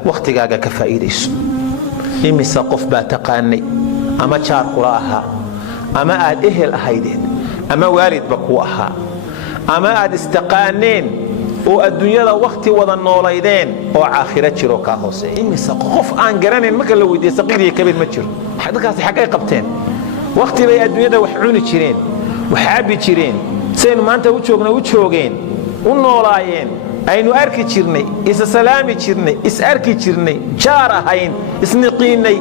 waqtigaaga ka faa'iidayso imisa qof baa taqaanay ama jaar kula ahaa ama aad ehel ahaydeen ama waalidba ku ahaa ama aad istaqaaneen oo adduunyada waqti wada noolaydeen oo aakhira jiro ka hooseeya imisa qof aan garanayn marka la weydiiyo saqiiriye kabir ma jiro dadkaas xaqay qabteen waqti bay adduunyada wax cuni jireen wax abi jireen saynu maanta u joogeen u noolaayeen aynu arki jirnay isa salaami jirnay is arki jirnay jaar ahayn isniqiinay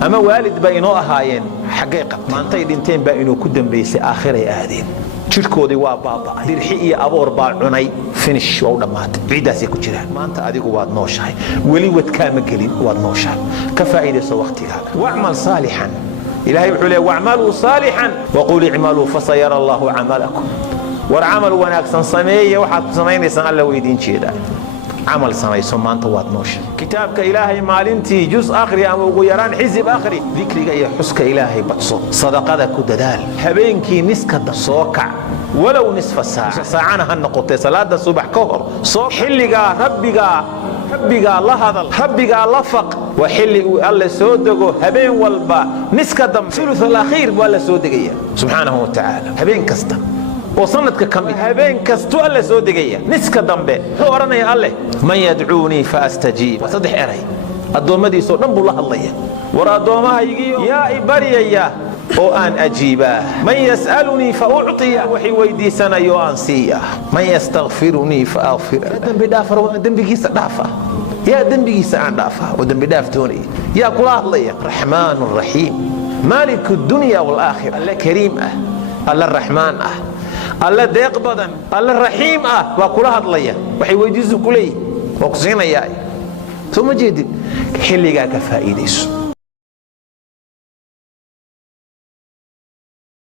ama waalid ba inoo ahaayeen xaqay qabteen maantay dhinteen baa inuu ku dambeysay aakhiray aadeen jirkoodii waa baaba'ay dirxi iyo aboor baa cunay finish waa dhamaatay ciidaas ay ku jiraan maanta adigu waad nooshahay wali wadkaama gelin waad nooshahay ka faa'iideyso waqtigaaga wa'mal saalihan ilaahay wuxuu leeyahay wa'malu saalihan wa qul i'malu fasayara Allahu 'amalakum war amal wanaagsan sameeye waxaad samaynaysan alla weydiin jeedaa عمل سميسو مانتا واد نوش كتابك إلهي مالنتي جزء آخري أما وغيران حزب آخري ذكرك إيا حسك إلهي بتصو صدقة كددال هبينكي نسكة صوكع ولو نصف الساعة ساعانا هالنقطة صلاة الصبح كهر صوك حلقا ربقا لهذا ربقا لفق وحلقوا الله سودقوا هبين والبا نسكة دم ثلث الأخير ولا سودقية سبحانه وتعالى هبين كستا وصنتك كم هبين كستو الله سودقية نسك دمبه هو أرني الله من يدعوني فأستجيب وصدح أري الدومدي سو نبو الله ورا دومها يجي يا إبري يا أو أن أجيبه من يسألني فأعطيه وحي ويدي سنة يوانسيه من يستغفرني فأغفر دم بدافر ودم بيجيس دافع يا دم بيجيس عن دافع ودم بدافتوني يا كل الله رحمن الرحيم مالك الدنيا والآخرة الله كريم الله الرحمن الله ديق بدن الله الرحيم وكلها ضلية وحي ويجيز كلي وقصينا ياي ثم جديد حلقا كفائديس